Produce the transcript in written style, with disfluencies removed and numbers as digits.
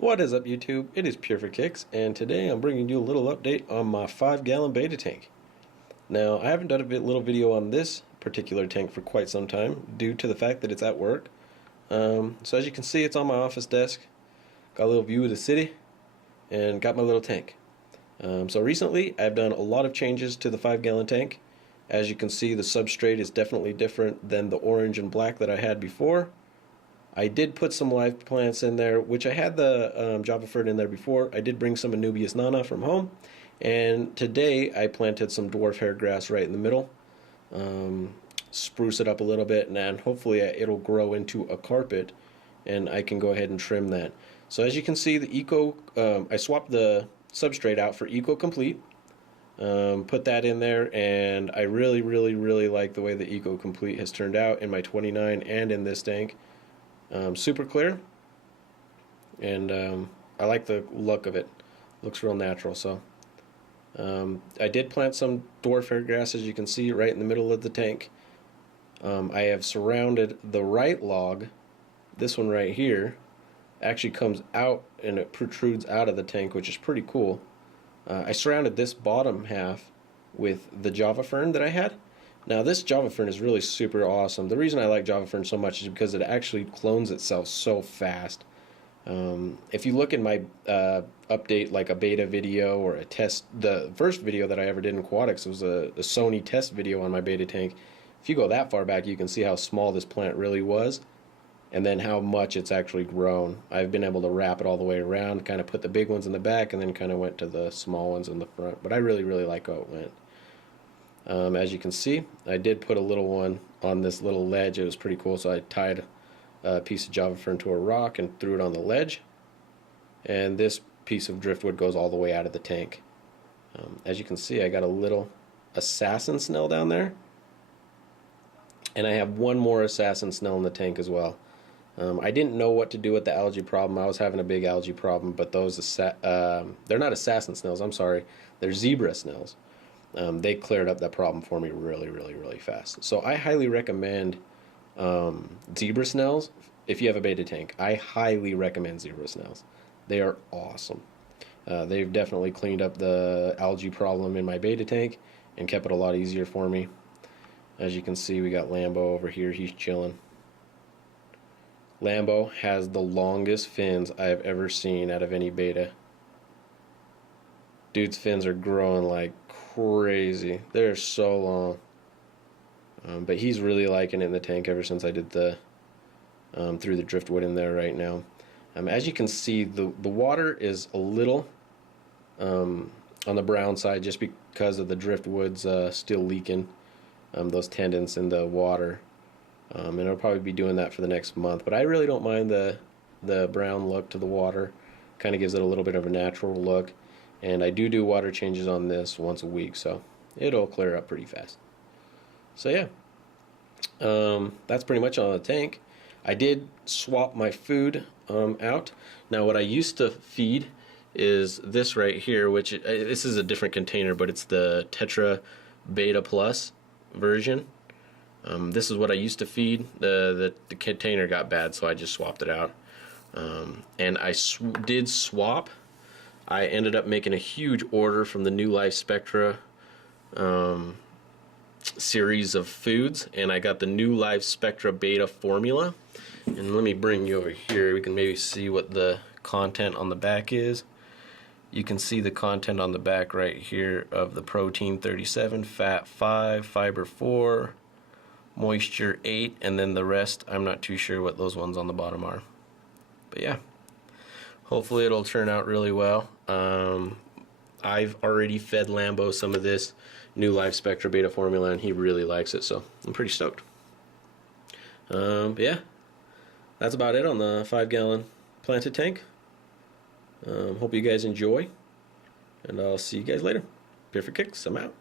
What is up, YouTube? It is Pure for Kicks, and today I'm bringing you a little update on my 5-gallon beta tank. Now, I haven't done a little video on this particular tank for quite some time due to the fact that it's at work. So as you can see, it's on my office desk. Got a little view of the city and got my little tank. So recently, I've done a lot of changes to the 5-gallon tank. As you can see, the substrate is definitely different than the orange and black that I had before. I did put some live plants in there, which I had the Java fern in there before. I did bring some Anubias nana from home, and today I planted some dwarf hair grass right in the middle. Spruce it up a little bit, and hopefully it'll grow into a carpet, and I can go ahead and trim that. So as you can see, I swapped the substrate out for Eco Complete. Put that in there, and I really like the way the Eco Complete has turned out in my 29 and in this tank. Super clear, and I like the look of it. Looks real natural. So I did plant some dwarf hair grass, as you can see, right in the middle of the tank. I have surrounded the right log. This one right here actually comes out and it protrudes out of the tank, which is pretty cool. I surrounded this bottom half with the Java fern that I had. Now, this Java fern is really super awesome. The reason I like Java fern so much is because it actually clones itself so fast. If you look in my update, like a beta video or a test, the first video that I ever did in aquatics was a Sony test video on my beta tank. If you go that far back, you can see how small this plant really was, and then how much it's actually grown. I've been able to wrap it all the way around, kind of put the big ones in the back, and then kind of went to the small ones in the front. But I really like how it went. As you can see, I did put a little one on this little ledge. It was pretty cool, so I tied a piece of Java fern to a rock and threw it on the ledge. And this piece of driftwood goes all the way out of the tank. As you can see, I got a little assassin snail down there. And I have one more assassin snail in the tank as well. I didn't know what to do with the algae problem. I was having a big algae problem, but those they're not assassin snails, I'm sorry. They're zebra snails. They cleared up that problem for me really fast. So I highly recommend zebra snails if you have a beta tank. I highly recommend zebra snails. They are awesome. They've definitely cleaned up the algae problem in my beta tank and kept it a lot easier for me. As you can see, we got Lambo over here. He's chilling. Lambo has the longest fins I've ever seen out of any beta. Dude's fins are growing like crazy. They're so long. But he's really liking it in the tank ever since I did the threw the driftwood in there right now. As you can see, the water is a little on the brown side just because of the driftwood's still leaking those tendons in the water. And it'll probably be doing that for the next month. But I really don't mind the brown look to the water. Kind of gives it a little bit of a natural look. And I do water changes on this once a week, so it'll clear up pretty fast. So yeah, that's pretty much on the tank. I did swap my food out. Now what I used to feed is this right here, which this is a different container, but it's the Tetra Beta Plus version. This is what I used to feed. The container got bad, so I just swapped it out. And I did swap. I ended up making a huge order from the new Life Spectra series of foods, and I got the new Life Spectrum Betta Formula. And let me bring you over here. We can maybe see what the content on the back is. You can see the content on the back right here of the protein 37, fat 5, fiber 4, moisture 8, and then the rest, I'm not too sure what those ones on the bottom are. But yeah. Hopefully it'll turn out really well. I've already fed Lambo some of this new Life Spectrum Betta Formula, and he really likes it, so I'm pretty stoked. But yeah, that's about it on the 5-gallon planted tank. Hope you guys enjoy, and I'll see you guys later. Pure for Kicks, I'm out.